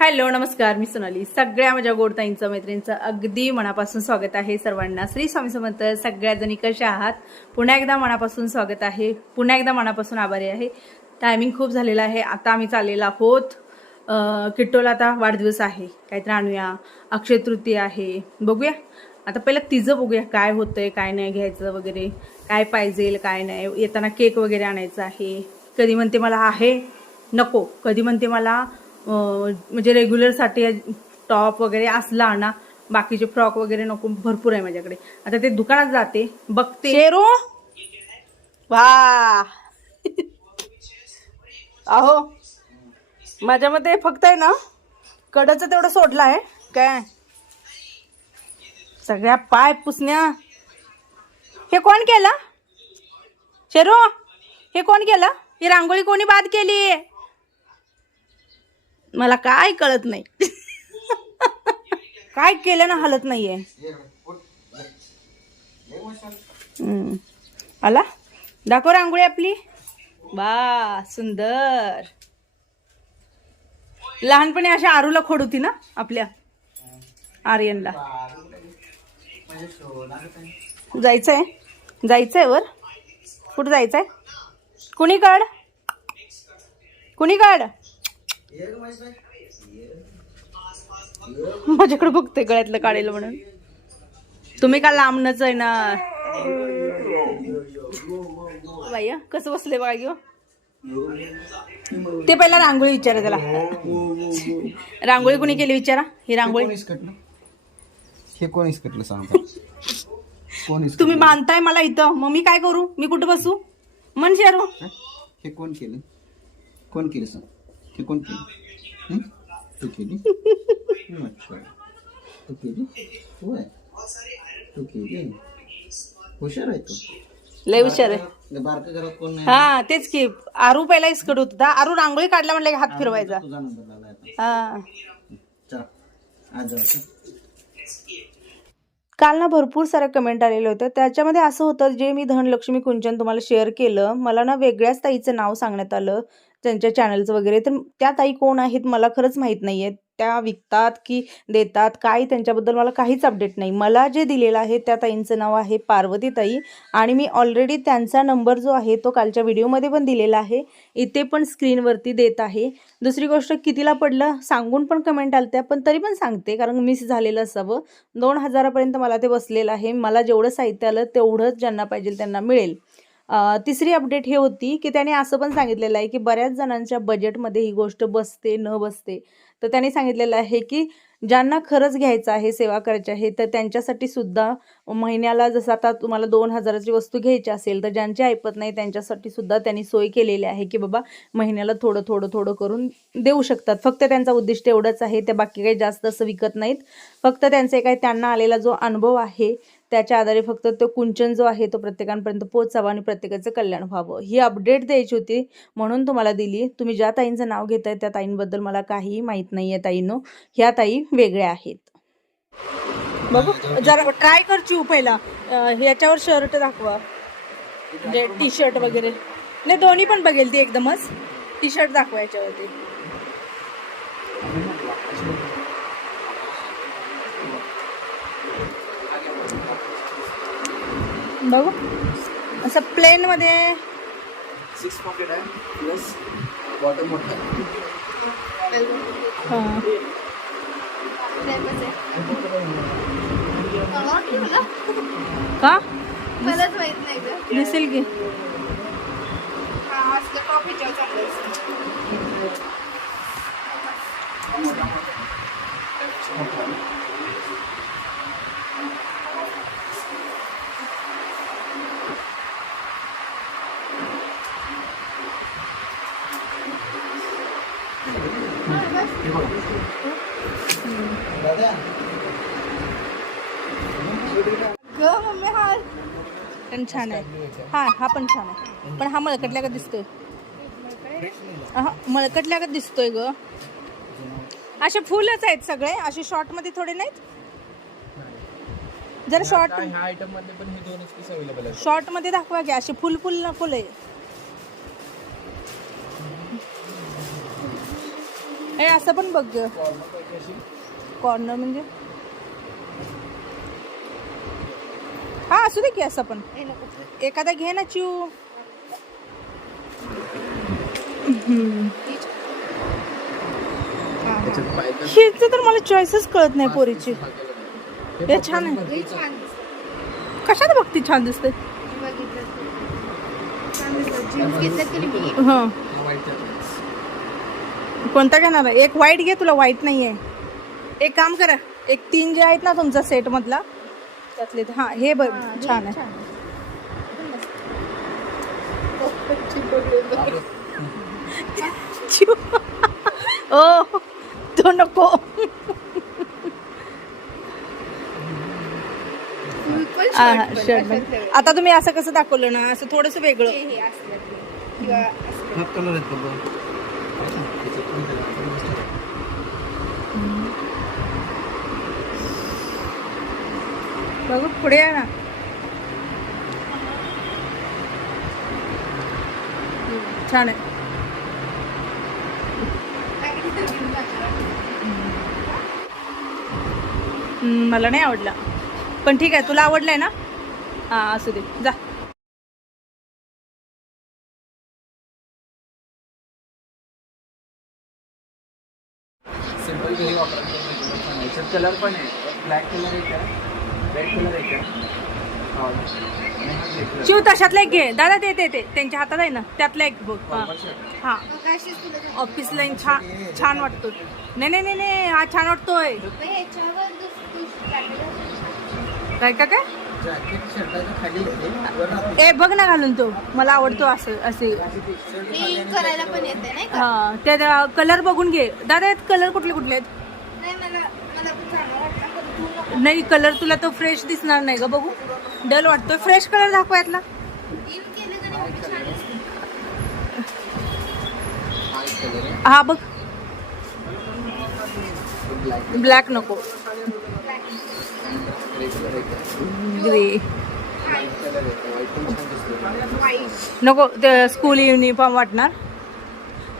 Hello नमस्कार. मी सोनाली. सगळ्या माझ्या गोडताईंचं मैत्रिणींचं अगदी मनापासून स्वागत आहे सर्वांना. श्री स्वामी समर्थ सगळ्याजणी कशा आहात? पुन्हा एकदा मनापासून स्वागत आहे. पुन्हा एकदा मनापासून आभारी आहे. टायमिंग खूप झालेला आहे. आता आम्ही चाललेलो आहोत किट्टोला आता वाढदिवस आहे. काहीतरी आणूया. अक्षय तृतीया आहे. बघूया. आता पहिलं तिचं बघूया. काय होतंय काय नाही घ्यायचं वगैरे. काय पाहिजे काय नाही. येताना केक वगैरे आणायचा आहे. कधी म्हणते मला आहे नको. कधी म्हणते मला म्हणजे रेग्युलरसाठी टॉप वगैरे असला ना बाकीचे फ्रॉक वगैरे नको भरपूर आहे माझ्याकडे. आता ते दुकानात जाते बघते. शेरू? वा. अहो माझ्या मते फक्त आहे ना कडचं तेवढं सोडलं आहे काय? सगळ्या पाय पुसण्या. हे कोण केलं? शेरू हे कोण केलं? ही रांगोळी कोणी बाद केली? मला काय कळत नाही. काय केलं ना हलत नाहीये. आला? दाखव रांगोळी आपली. बा सुंदर. लहानपणी अशा आरूला खोड होती ना आपल्या? आर्यनला. जायचंय? जायचंय वर? कुठं जायचंय? कुणी काढ कुणी काढ माझ्याकडे बघते गळ्यातलं काढेल म्हणून. तुम्ही का लांबनच आहे ना? बाई हं, कसं बसले बघा घेऊ ते पहिला रांगोळी विचारा त्याला. रांगोळी कुणी केली विचारा? ही रांगोळी. हे कोण इसकटलं? सांगता कोण इसकटलं तुम्ही बांधताय मला इथं. मग मी काय करू? मी कुठं बसू? मन शेरू हे कोण केलं? कोण केलं सांग? कोण केलं हं? तू केली अच्छा तू केली होय तू केली हुशार आहे तू लय हुशार आहे बारक्या घरात कोण नाही हा तेच की आरू पहिला इसकट होत. होता आरू रांगोळी काढला म्हणलं हात फिरवायचा. तुझा नंबर लागला आता हा. चल. आज जायचं काल ना भरपूर साऱ्या कमेंट आलेले होते त्याच्यामध्ये असं होतं जे मी धनलक्ष्मी कुंचन तुम्हाला शेअर केलं मला ना वेगळ्याच ताईचं नाव सांगण्यात आलं. त्यांच्या चॅनल्स वगैरे. तर त्या ताई कोण आहेत मला खरंच माहीत नाही आहे त्या विकतात की देतात? काय? त्यांच्याबद्दल मला काहीच अपडेट नाही. मला जे दिलेलं आहे त्या ताईंचं नाव आहे पार्वती ताई. आणि मी ऑलरेडी त्यांचा नंबर जो आहे तो कालच्या व्हिडिओमध्ये पण दिलेला आहे. इथे पण स्क्रीनवरती देत आहे. दुसरी गोष्ट कितीला पडलं? सांगून पण कमेंट आलत्या पण तरी पण सांगते कारण मिस झालेलं असावं. दोन हजारापर्यंत मला ते बसलेलं आहे. मला जेवढं साहित्य आलं तेवढंच ज्यांना पाहिजे त्यांना मिळेल. तिसरी अपडेट हे होती की त्याने असं पण सांगितलेलं आहे की बऱ्याच जणांच्या बजेटमध्ये ही गोष्ट बसते न बसते. तर त्याने सांगितलेलं आहे की ज्यांना खरंच घ्यायचं आहे सेवा करायची आहे तर त्यांच्यासाठी सुद्धा महिन्याला जसं आता तुम्हाला दोन हजाराची वस्तू घ्यायची असेल तर ज्यांची ऐपत नाही त्यांच्यासाठी सुद्धा त्यांनी सोय केलेली आहे की बाबा महिन्याला थोडं थोडं थोडं करून देऊ शकतात. फक्त त्यांचा उद्दिष्ट एवढंच आहे ते बाकी काही जास्त असं विकत नाहीत. फक्त त्यांचे काही त्यांना आलेला जो अनुभव आहे त्याच्या आधारे फक्त तो कुंचन जो आहे तो प्रत्येकांपर्यंत पोहोचावा आणि प्रत्येकाचं कल्याण व्हावं. ही अपडेट द्यायची होती म्हणून तुम्हाला दिली. तुम्ही ज्या ताईंचं नाव घेताय त्या ताईंबद्दल मला काहीही माहीत नाही आहे ताईंनो. ह्या ताई वेगळ्या आहेत. बघू जरा ट्राय करची हो पहिला? ह्याच्यावर शर्ट दाखवा. म्हणजे टी शर्ट वगैरे. नाही दोन्ही पण बघेल ती एकदमच. टी शर्ट दाखवा याच्यावरती बघू. असं प्लेन मध्ये. सिक्स पॉकेट आहे प्लस बॉटम मोठं. हा. का? मलाच माहित नाही ग. दिसेल की. ग मम्मी हा. पण छान आहे. हा हा पण छान आहे. पण हा मळकटल्यागत दिसतोय. हा मळकटल्यागत दिसतोय ग. असे फुलच आहेत सगळे. असे शॉर्टमध्ये थोडे नाहीत. जर शॉर्ट आयटममध्ये पण हे दोनच पीस अवेलेबल आहेत. शॉर्टमध्ये दाखवा की असे फुल फुल ना फुल. आहे हे असं पण बघ कॉर्नर म्हणजे? हा असू दे की असं पण. हे एखादा घे ना चिव हिचं तर मला चॉईसच कळत नाही पोरीची. हे छान आहे. कशात बघती छान दिसते? हं. कोणता घेणार आहे? एक वाईट घे तुला वाईट नाही आहे एक काम करा एक तीन जे आहेत ना तुमचा सेट मधला त्यातले हा हे बघ छान आहे. ओ तो नको? आता तुम्ही असं कसं दाखवलं ना असं थोडस वेगळं बघू पुढे या ना. छान आहे. मला नाही आवडला. पण ठीक आहे तुला आवडलं आहे ना? हां असू दे. जा. सिंपल वापरायचं याच्यात कलर पण आहे. ब्लॅक कलर आहे का रेड कलर आहे हा. हा. शिव तशातला एक घे. दादा ते ते ते त्यांच्या हातात आहे ना. त्यातला एक बघ. हा. हा. ऑफिस लाईन छान छान वाटतो नाही नाही नाही नाही. हा छान वाटतोय. काय का काय? ए बघ ना घालून तो. मला आवडतो असं असे. ती हे करायला पण येते नाही का? हा त्या कलर बघून घे. दादा कलर कुठले कुठले आहेत? नाही मला मला पण चांगलं वाटलं पण तू नको. नाही कलर तुला तो फ्रेश दिसणार नाही ग बघू. डल वाटतोय. फ्रेश कलर दाखवा यातला. इन केलं छान दिसते. हा हा बघ. छान दिसतो वाईट नको ते स्कूल युनिफॉर्म वाटणार.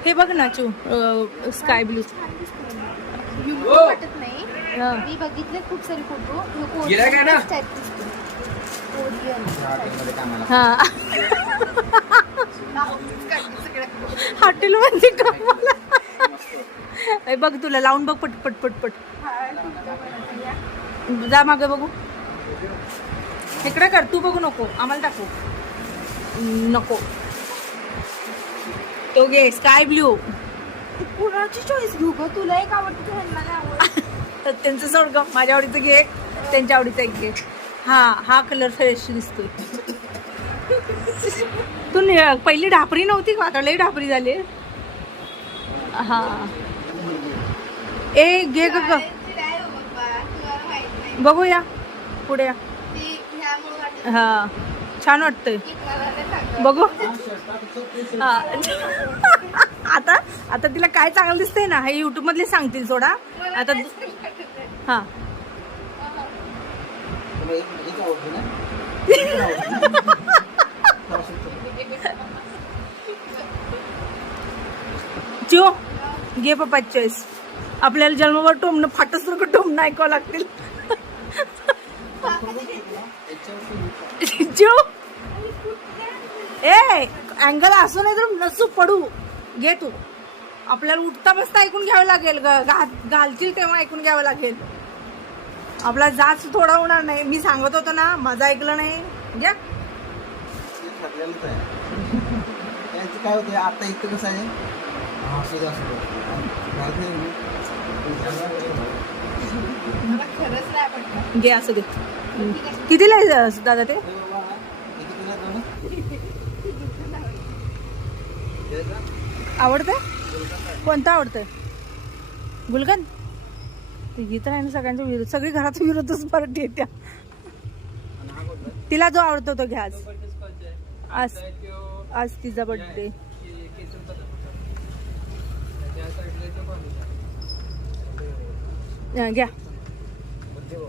हे बघ ना चू स्काय ब्लू युनिफॉर्म वाटत नाही. हा. मी बघितले खूप सारे फोटो दिसते कोरियन हॉटेलमध्ये कामाला हा हॉटेलमध्ये कामाला हे बघ तुला लावून बघ पट पट पट पट. जा मागे बघू. इकडे कर तू बघू नको आम्हाला दाखव. नको. तो घे स्काय ब्ल्यू कुणाची चॉईस घेऊ ग? तुला एक आवडतं तू ह्यांना नाही आवडत. तर त्यांचं सोड ग माझ्या आवडीचं घे त्यांच्या आवडीचं एक घे. हा हा कलर फ्रेश दिसतोय. तू पहिली ढापरी नव्हती का? आता लई ढापरी झाली. हा. ए घे ग बघूया पुढे या. हा छान वाटतंय बघू हा. आता आता तिला काय चांगलं दिसतंय ना हे युट्यूब मधले सांगतील सोडा मला आता. हा? चिओ घे पप्पा चॉईस आपल्याला जन्मभर टोमणं फाटच नको टोमणं ऐकावं लागतील. ए अँगल असू नाही तर नसू पडू. घे तू. आपल्याला उठता बसता ऐकून घ्यावं लागेल. ग- घालतील तेव्हा ऐकून घ्यावं लागेल. आपला जाच थोडा होणार नाही. मी सांगत होतो ना माझं ऐकलं नाही. घ्या ते ठरलेलंच आहे त्यांचं काय होतं आता इथं कसं आहे? हा, असं जास्त घे असं दे. कितीला आहे दादा ते? हे हे? हे? आवडतंय? कोणतं आवडतंय? गुलकंद ती गीत आहे ना सगळ्यांच्या विरोध सगळी घरात विरोधच पार्टी येत्या हा? तिला जो आवडतो तो घ्या आज आज तिचा बर्थडे घ्या.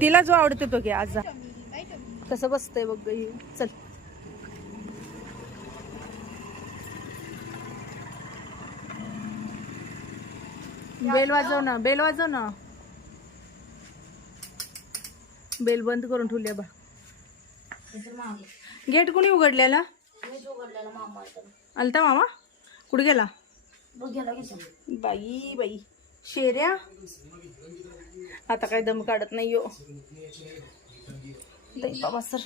तिला जो आवडतो तो घ्या आज कसं बसतंय बघ चल. बेल वाजव ना बेल वाजव ना बेल बंद करून ठेवली बा. गेट कोणी उघडलेला? आलता मामा? कुठे गेला? बाई बाई. शेऱ्या? आता काय दम काढत नाही बाबा सर.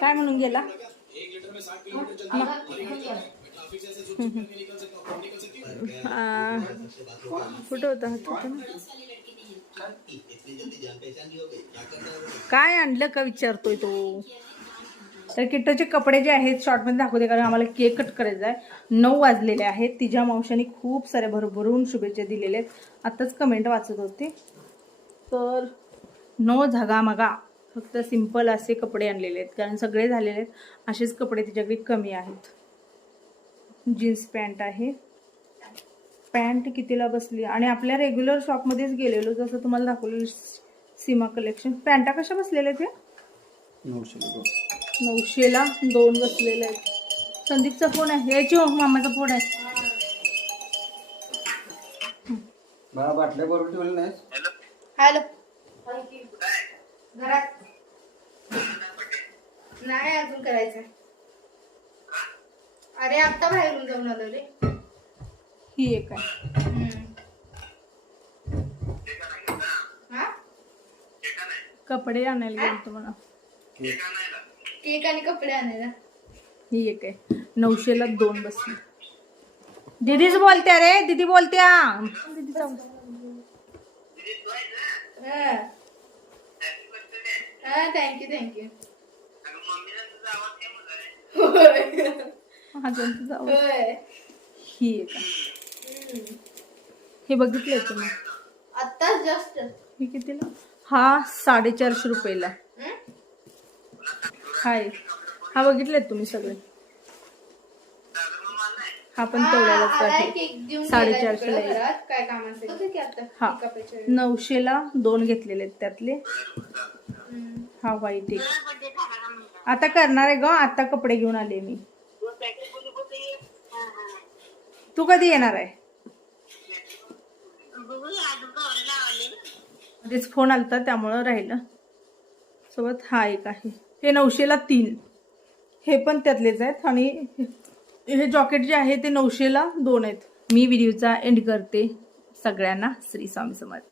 काय म्हणून गेला? कुठं होता? काय आणलं का विचारतोय तो? तर किट्टूचे कपडे जे आहेत शॉर्टमध्ये दाखवते कारण आम्हाला केक कट करायचा आहे. नऊ वाजलेले आहेत. तिच्या मावशाने खूप साऱ्या भरभरून शुभेच्छा दिलेल्या आहेत. आत्ताच कमेंट वाचत होते. तर नो झगामगा फक्त सिंपल असे कपडे आणलेले आहेत. कारण सगळे झालेले आहेत. असेच कपडे तिच्याकडे कमी आहेत. जीन्स पॅन्ट आहे. पॅन्ट कितीला बसली? आणि आपल्या रेग्युलर शॉपमध्येच गेलेलो जसं तुम्हाला दाखवलेलं सीमा कलेक्शन पॅन्टा कशा बसलेल्या आहेत नऊशे नऊशेला दोन बसलेले आहेत. संदीपचा फोन आहे. याची हो मामाचा फोन आहे. बाळा बाटल्या बरोबर ठेवले नाही हॅलो. घरात. नाही अजून करायचं अरे आत्ता बाहेरून जाऊन आलो रे. ही एक आहे. हा? कपडे आणायला गेलो तुम्हाला केक आणि कपडे आणायला. ही एक आहे. नऊशेला दोन बसली. दीदीच बोलत्या रे दीदी बोलत्या दीदीचा थँक्यू थँक्यू अजून तुझा. ही एक. हे बघितलंय तुम्ही? आत्ताच जस्ट हे कितीला? हा साडेचारशे रुपयाला. हाय. हा बघितलेत तुम्ही सगळे? हा पण तेवढ्यालाच आहे केक देऊन साडेचारशे ला एक. घरात. काय काम असेल होते की आता हा. नऊशेला दोन घेतलेले आहेत त्यातले हा व्हाईट एक. आता करणार आहे ग. आता कपडे घेऊन आले मी. तू कधी येणार आहे? मध्येच फोन आलता त्यामुळं राहिलं. सोबत हा एक आहे. हे नऊशेला तीन. हे पण त्यातलेच आहेत आणि हे जॉकेट जे आहे ते नऊशेला दोन आहेत. मी व्हिडिओचा एंड करते सगळ्यांना श्री स्वामी समर्थ.